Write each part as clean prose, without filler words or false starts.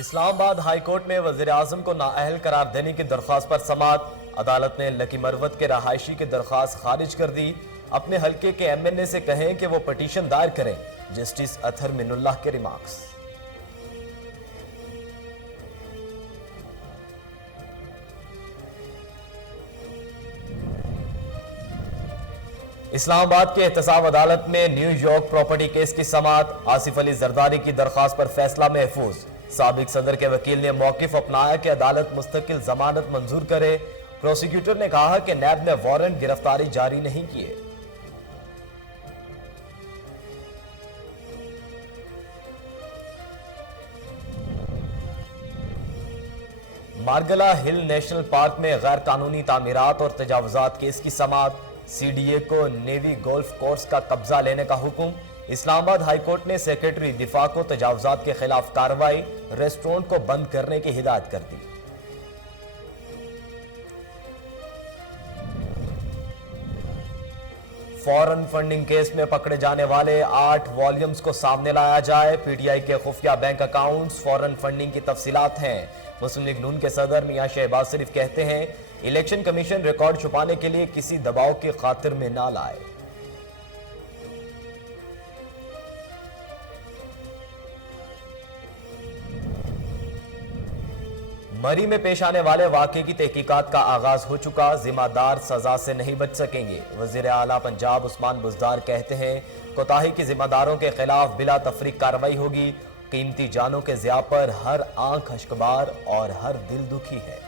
اسلام آباد high court میں وزیر اعظم کو نااہل قرار دینے کی درخواست پر سماعت۔ عدالت نے لکی مروت کے رہائشی کی درخواست خارج کر دی۔ اپنے حلقے کے ایم این اے سے کہیں کہ وہ پٹیشن دائر کریں۔ جسٹس اطہر من اللہ کے ریمارکس۔ اسلام آباد کے احتساب عدالت میں نیو یارک پراپرٹی کیس کی سماعت۔ آصف علی زرداری کی درخواست پر فیصلہ محفوظ۔ سابق صدر کے وکیل نے موقف اپنایا کہ عدالت مستقل ضمانت منظور کرے۔ پروسیکیوٹر نے کہا کہ نیب نے وارنٹ گرفتاری جاری نہیں کیے۔ مارگلہ ہل نیشنل پارک میں غیر قانونی تعمیرات اور تجاوزات کیس کی سماعت۔ سی ڈی اے کو نیوی گولف کورس کا قبضہ لینے کا حکم۔ اسلام آباد ہائی کورٹ نے سیکرٹری دفاع کو تجاوزات کے خلاف کارروائی، ریسٹورنٹ کو بند کرنے کی ہدایت کر دی۔ فورن فنڈنگ کیس میں پکڑے جانے والے 8 والیومز کو سامنے لایا جائے۔ پی ٹی آئی کے خفیہ بینک اکاؤنٹس فورن فنڈنگ کی تفصیلات ہیں۔ مسلم لیگ نون کے صدر میاں شہباز شریف کہتے ہیں الیکشن کمیشن ریکارڈ چھپانے کے لیے کسی دباؤ کی خاطر میں نہ لائے۔ مری میں پیش آنے والے واقعے کی تحقیقات کا آغاز ہو چکا۔ ذمہ دار سزا سے نہیں بچ سکیں گے۔ وزیر اعلیٰ پنجاب عثمان بزدار کہتے ہیں کوتاہی کی ذمہ داروں کے خلاف بلا تفریق کارروائی ہوگی۔ قیمتی جانوں کے ضیاع پر ہر آنکھ اشکبار اور ہر دل دکھی ہے۔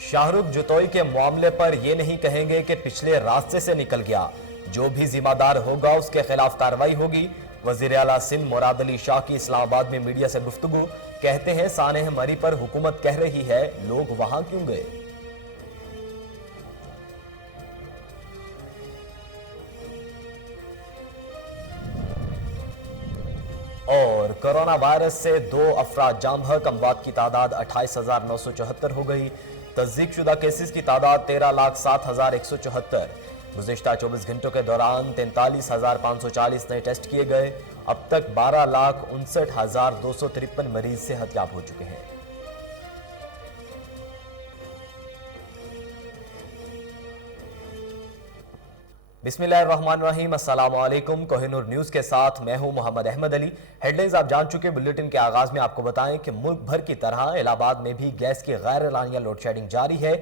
شاہ رخ جتوئی کے معاملے پر یہ نہیں کہیں گے کہ پچھلے راستے سے نکل گیا۔ جو بھی ذمہ دار ہوگا اس کے خلاف کارروائی ہوگی۔ وزیر اعلیٰ سندھ مراد علی شاہ کی اسلام آباد میں میڈیا سے گفتگو، کہتے ہیں سانحہ مری پر حکومت کہہ رہی ہے لوگ وہاں کیوں گئے۔ اور کرونا وائرس سے 2 افراد جاں بحق، اموات کی تعداد 28,974 ہو گئی۔ تصدیق شدہ کیسز کی تعداد 13,07,174۔ گزشتہ 24 گھنٹوں کے دوران 43,540 نئے ٹیسٹ کیے گئے۔ اب تک 12,59,253 مریض صحت یاب ہو چکے ہیں۔ بسم اللہ الرحمن الرحیم، السلام علیکم۔ کوہ نور نیوز کے ساتھ میں ہوں محمد احمد علی۔ ہیڈ لائنز آپ جان چکے۔ بلیٹن کے آغاز میں آپ کو بتائیں کہ ملک بھر کی طرح الہ آباد میں بھی گیس کی غیر اعلانیہ لوڈ شیڈنگ جاری ہے۔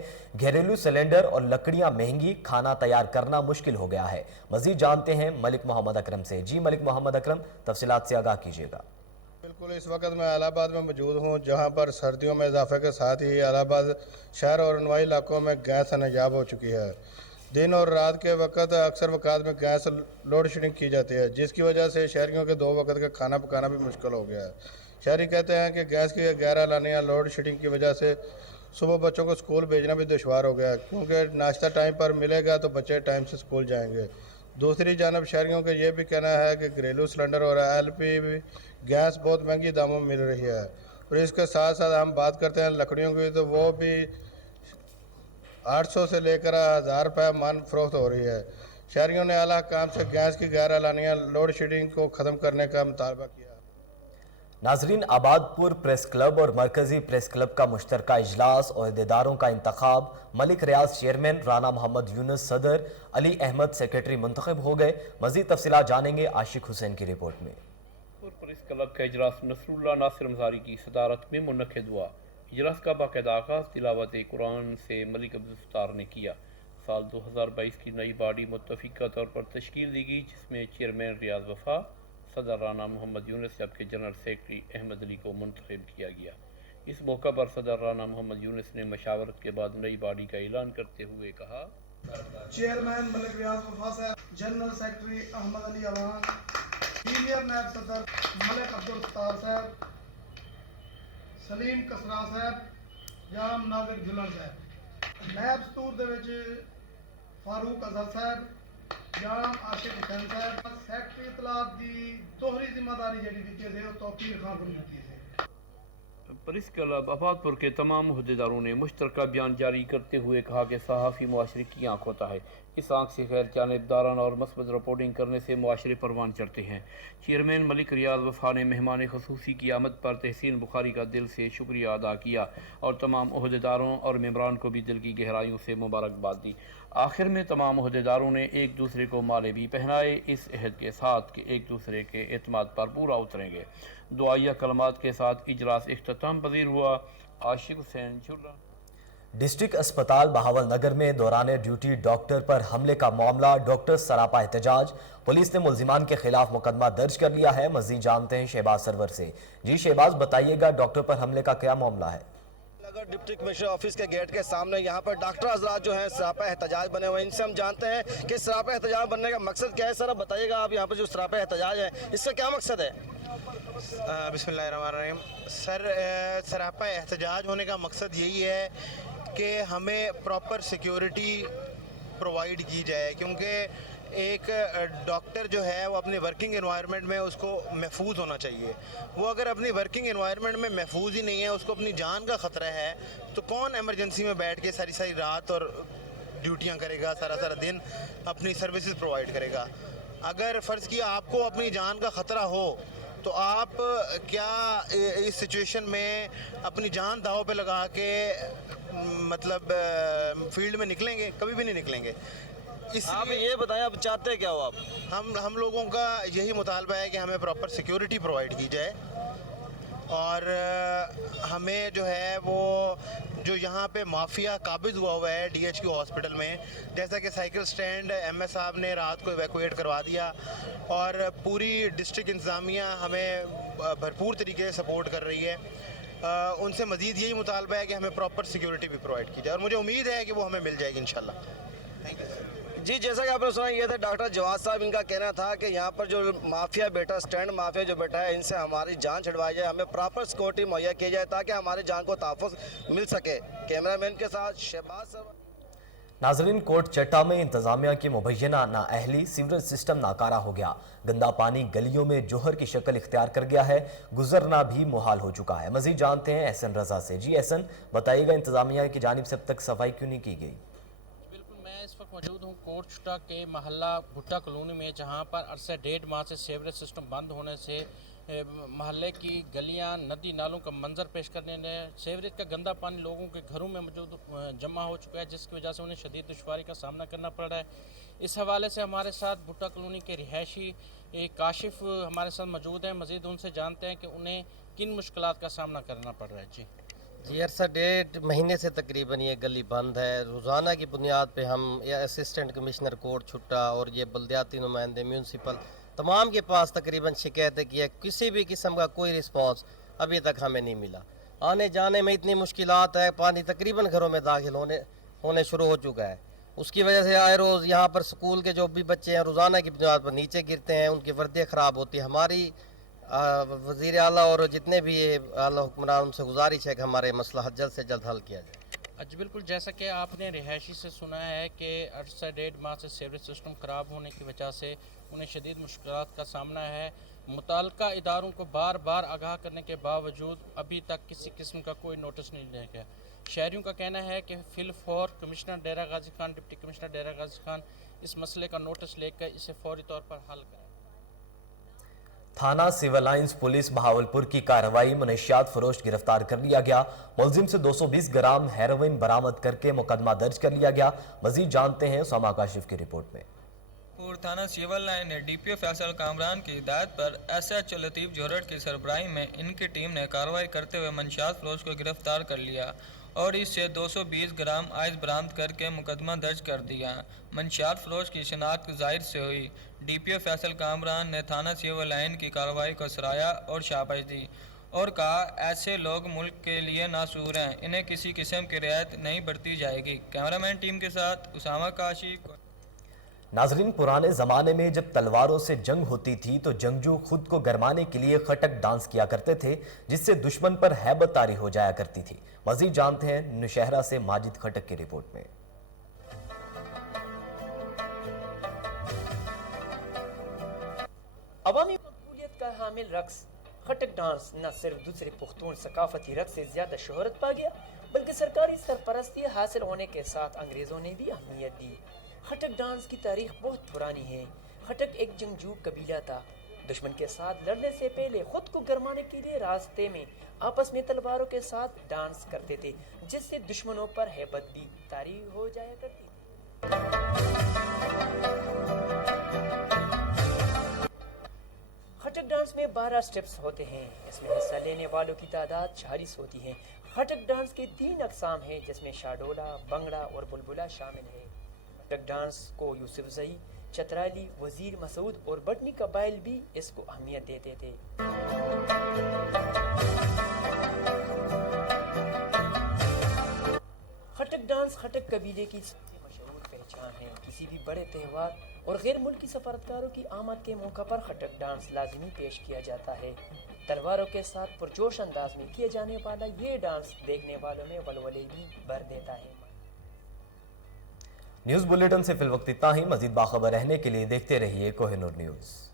گھریلو سلنڈر اور لکڑیاں مہنگی، کھانا تیار کرنا مشکل ہو گیا ہے۔ مزید جانتے ہیں ملک محمد اکرم سے۔ جی ملک محمد اکرم، تفصیلات سے آگاہ کیجیے گا۔ بالکل، اس وقت میں الہ آباد میں موجود ہوں، جہاں پر سردیوں میں اضافے کے ساتھ ہی الہ آباد شہر اور انواعی علاقوں میں گیس نایاب ہو چکی ہے۔ دن اور رات کے وقت اکثر اوقات میں گیس لوڈ شیڈنگ کی جاتی ہے، جس کی وجہ سے شہریوں کے 2 وقت کا کھانا پکانا بھی مشکل ہو گیا ہے۔ شہری کہتے ہیں کہ گیس کی غیر اعلانیہ لوڈ شیڈنگ کی وجہ سے صبح بچوں کو اسکول بھیجنا بھی دشوار ہو گیا ہے، کیونکہ ناشتہ ٹائم پر ملے گا تو بچے ٹائم سے اسکول جائیں گے۔ دوسری جانب شہریوں کا یہ بھی کہنا ہے کہ گھریلو سلنڈر اور ایل پی گیس بہت مہنگی داموں میں مل رہی ہے، اور اس کے ساتھ ساتھ ہم بات کرتے ہیں لکڑیوں کی، تو وہ بھی 800 سے لے کر 1000 روپے من فروخت ہو رہی ہے۔ شہریوں نے اعلیٰ حکام سے گیس کی غیر اعلانیہ لوڈ شیڈنگ کو ختم کرنے کا مطالبہ کیا۔ ناظرین، آباد پور پریس کلب اور مرکزی پریس کلب کا مشترکہ اجلاس، عہدیداروں کا انتخاب، ملک ریاض چیئرمین، رانا محمد یونس صدر، علی احمد سیکرٹری منتخب ہو گئے۔ مزید تفصیلات جانیں گے عاشق حسین کی رپورٹ میں۔ پور پریس کلب کا اجلاس نصر اللہ ناصر مزاری کی صدارت میں منعقد ہوا۔ اجلاس کا باقاعدہ آغاز تلاوت قرآن سے ملک عبدالستار نے کیا۔ سال 2022 کی نئی باڈی متفقہ طور پر تشکیل دی گئی، جس میں چیئرمین ریاض وفا، صدر رانا محمد یونس جبکہ جنرل سیکرٹری احمد علی کو منتخب کیا گیا۔ اس موقع پر صدر رانا محمد یونس نے مشاورت کے بعد نئی باڈی کا اعلان کرتے ہوئے کہا، چیئرمین ملک ریاض وفا صاحب، جنرل سیکرٹری احمد علی اوان، سینئر نیب صدر ملک عبدالستار صاحب، سلیم کسرا صاحب، جام ناظر جلن صاحب، نیب ستور دے وچ فاروق اظہر صاحب، جام عاشق حسین صاحب، سیکرٹری اطلاعات دی دوہری ذمہ داری جڑی دیتی ہے وہ توقیر خان کو دیتی ہے۔ प्रेस क्लब आबादपुर के तमाम अहदेदारों ने मुश्तरका बयान जारी करते हुए कहा कि सहाफ़ी मुआशरे की आँख होता है। इस आँख से गैर जानिबदाराना और मस्बत रिपोर्टिंग करने से मुआशरे परवान चढ़ते हैं। चेयरमैन मलिक रियाज वफा ने मेहमान खसूसी की आमद पर तहसीन बुखारी का दिल से शुक्रिया अदा किया और तमाम अहदेदारों और मेम्बरान को भी दिल की गहराइयों से मुबारकबाद दी। आखिर में तमाम अहदेदारों ने एक दूसरे को माले भी पहनाए, इस अहद के साथ कि एक दूसरे के एतमाद पर पूरा उतरेंगे। दुआया कलमात के साथ इजलास इख्तिताम पजीर हुआ। आशिक हुसैन झुल्ला। डिस्ट्रिक्ट अस्पताल बहावलनगर में दौरान ड्यूटी डॉक्टर पर हमले का मामला, डॉक्टर सरापा एहतजाज। पुलिस ने मुल्जिमान के खिलाफ मुकदमा दर्ज कर लिया है। मजीद जानते हैं शहबाज सरवर से। जी शहबाज, बताइएगा डॉक्टर पर हमले का क्या मामला है? अगर डिप्टी कमिश्नर ऑफिस के गेट के सामने यहाँ पर डॉक्टर हजरात जो हैं सरापा एहतजाज बने हुए हैं। इनसे हम जानते हैं कि सरापा एहतजाज बनने का मकसद क्या है। सर, आप बताइएगा, आप यहाँ पर जो सरापा एहतजाज है इसका क्या मकसद है? बिस्मिल्लाहिर्रहमानिर्रहीम। सर, सरापा एहतजाज होने का मकसद यही है कि हमें प्रॉपर सिक्योरिटी प्रोवाइड की जाए, क्योंकि एक डॉक्टर जो है वो अपनी वर्किंग एनवायरनमेंट में उसको महफूज होना चाहिए। वो अगर अपनी वर्किंग एनवायरनमेंट में महफूज ही नहीं है, उसको अपनी जान का ख़तरा है, तो कौन एमरजेंसी में बैठ के सारी सारी रात और ड्यूटियाँ करेगा, सारा सारा दिन अपनी सर्विसेज प्रोवाइड करेगा? अगर फ़र्ज़ किया आपको अपनी जान का ख़तरा हो तो आप क्या इस सिचुएशन में अपनी जान दांव पे लगा के मतलब फील्ड में निकलेंगे? कभी भी नहीं निकलेंगे। आप ये बताएं, आप चाहते क्या हो? आप हम लोगों का यही मुतालबा है कि हमें प्रॉपर सिक्योरिटी प्रोवाइड की जाए और हमें जो है वो जो यहाँ पे माफिया काबिज हुआ है DHQ हॉस्पिटल में, जैसा कि साइकिल स्टैंड MS साहब ने रात को इवैक्यूएट करवा दिया और पूरी डिस्ट्रिक्ट इंतज़ामिया हमें भरपूर तरीके से सपोर्ट कर रही है। उनसे मज़ीद यही मुतालबा है कि हमें प्रॉपर सिक्योरिटी भी प्रोवाइड की जाए और मुझे उम्मीद है कि वो हमें मिल जाएगी इंशाल्लाह। Thank you. जी, जैसा कि आपने सुना, ये थे डॉक्टर जवाद साहब। इनका कहना था कि यहाँ पर जो माफिया बैठा, स्टैंड माफिया जो बैठा है, इनसे हमारी जान छुड़वाई जाए, हमें प्रॉपर सिक्योरिटी मुहैया की जाए ताकि हमारी जान को तहफ़्फ़ुज़ मिल सके। कैमरामैन के साथ शहबाज साहब। नाजरीन, कोट चट्टा में इंतजामिया की मुबैना नाअहली, सीवरेज सिस्टम नाकारा हो गया। गंदा पानी गलियों में जोहर की शक्ल इख्तियार कर गया है, गुजरना भी मुहाल हो चुका है। मजीद जानते हैं एहसन रजा से। जी एहसन, बताइएगा इंतजामिया की जानिब से अब तक सफाई क्यों नहीं की गई? इस वक्त मौजूद हूँ कोटचुटा के महल्ला भुट्टा कॉलोनी में, जहाँ पर अरसे 1.5 माह से सीवरेज सिस्टम बंद होने से महल्ले की गलियाँ नदी नालों का मंजर पेश करने लगे। सीवरेज का गंदा पानी लोगों के घरों में मौजूद जमा हो चुका है, जिसकी वजह से उन्हें शदीद दुश्वारी का सामना करना पड़ रहा है। इस हवाले से हमारे साथ भुट्टा कॉलोनी के रिहायशी काशिफ हमारे साथ मौजूद हैं। मज़ीद उनसे जानते हैं कि उन्हें किन मुश्किलात का सामना करना पड़ रहा है। जी, अरसा 1.5 महीने से तकरीबन ये गली बंद है। रोज़ाना की बुनियाद पे हम या असिस्टेंट कमिश्नर कोट छुट्टा और ये बल्दियाती नुमाइंदे म्यूनसिपल तमाम के पास तकरीबन शिकायतें की है, किसी भी किस्म का कोई रिस्पांस अभी तक हमें नहीं मिला। आने जाने में इतनी मुश्किलात है, पानी तकरीबन घरों में दाखिल होने शुरू हो चुका है। उसकी वजह से आए रोज़ यहाँ पर स्कूल के जो भी बच्चे हैं रोज़ाना की बुनियाद पर नीचे गिरते हैं, उनकी वर्दियाँ ख़राब होती है। हमारी वज़ीर आला और जितने भी आला हुक्मरान, उनसे गुजारिश है कि हमारे मसला जल्द से जल्द हल किया जाए। अच्छा, बिल्कुल, जैसा कि आपने रिहायशी से सुना है कि अरसा 1.5 माह से सीवरेज सिस्टम ख़राब होने की वजह से उन्हें शदीद मुश्किलात का सामना है। मुतल्लिका इदारों को बार बार आगाह करने के बावजूद अभी तक किसी किस्म का कोई नोटिस नहीं लिया गया। शहरियों का कहना है कि फिलफौर कमिश्नर डेरा गाजी खान, डिप्टी कमिश्नर डेरा गाजी खान इस मसले का नोटिस लेकर इसे फौरी तौर पर हल करें। थाना सिविल लाइंस पुलिस बहावलपुर की कार्रवाई, मनशियात फरोश गिरफ्तार कर लिया गया। मुलजिम से 220 ग्राम हेरोइन बरामद करके मुकदमा दर्ज कर लिया गया। मजीद जानते हैं उसामा काशिफ की रिपोर्ट में। थाना सिविल लाइन ने DPO फैसल कामरान की हिदायत पर SHO लतीफ़ जोहरट की सरबराही में इनकी टीम ने कार्रवाई करते हुए मनशियात फरोश को गिरफ्तार कर लिया और इससे 220 ग्राम आइस बरामद करके मुकदमा दर्ज कर दिया। मनशियात फरोश की शिनाख्त ज़ाहिर से हुई। DPO फैसल कामरान ने थाना सिविल लाइन की कार्रवाई को सराहा और शाबाश दी और कहा, ऐसे लोग मुल्क के लिए नासूर हैं, इन्हें किसी किस्म की रियायत नहीं बरती जाएगी। कैमरामैन टीम के साथ उसामा काशिफ। नाजरीन, पुराने ज़माने में जब तलवारों से जंग होती थी तो जंगजू खुद को गरमाने के लिए खटक डांस किया करते थे, जिससे दुश्मन पर हैबत तारी हो जाया करती थी। मजीद जानते हैं नौशहरा से माजिद खटक की रिपोर्ट में। अवामी मकबूलियत का हामिल रक्स خٹک ڈانس نہ صرف دوسرے پختون ثقافتی رقص سے زیادہ شہرت پا گیا بلکہ سرکاری سرپرستی حاصل ہونے کے ساتھ انگریزوں نے بھی اہمیت دی۔ خٹک ڈانس کی تاریخ بہت پرانی ہے۔ خٹک ایک جنگجو قبیلہ تھا۔ دشمن کے ساتھ لڑنے سے پہلے خود کو گرمانے کے لیے راستے میں آپس میں تلواروں کے ساتھ ڈانس کرتے تھے جس سے دشمنوں پر ہیبت بھی طاری ہو جایا کرتی تھی۔ خٹک ڈانس میں 12 سٹیپس ہوتے ہیں۔ اس میں حصہ لینے والوں کی تعداد 40 ہوتی ہے۔ خٹک ڈانس کے 3 اقسام ہیں جس میں شاڈولہ، بنگڑا اور بلبلہ شامل ہے۔ خٹک ڈانس کو یوسف زئی، چترالی، وزیر مسعود اور بٹنی قبائل بھی اس کو اہمیت دیتے تھے۔ خٹک ڈانس خٹک قبیلے کی سب سے مشہور پہچان ہے۔ کسی بھی بڑے تہوار اور غیر ملکی سفارتکاروں کی آمد کے موقع پر خٹک ڈانس لازمی پیش کیا جاتا ہے۔ تلواروں کے ساتھ پرجوش انداز میں کیا جانے والا یہ ڈانس دیکھنے والوں میں ولولے بھی بھر دیتا ہے۔ نیوز بلیٹن سے فی الوقت اتنا ہی۔ مزید باخبر رہنے کے لیے دیکھتے رہیے کوہ نور نیوز۔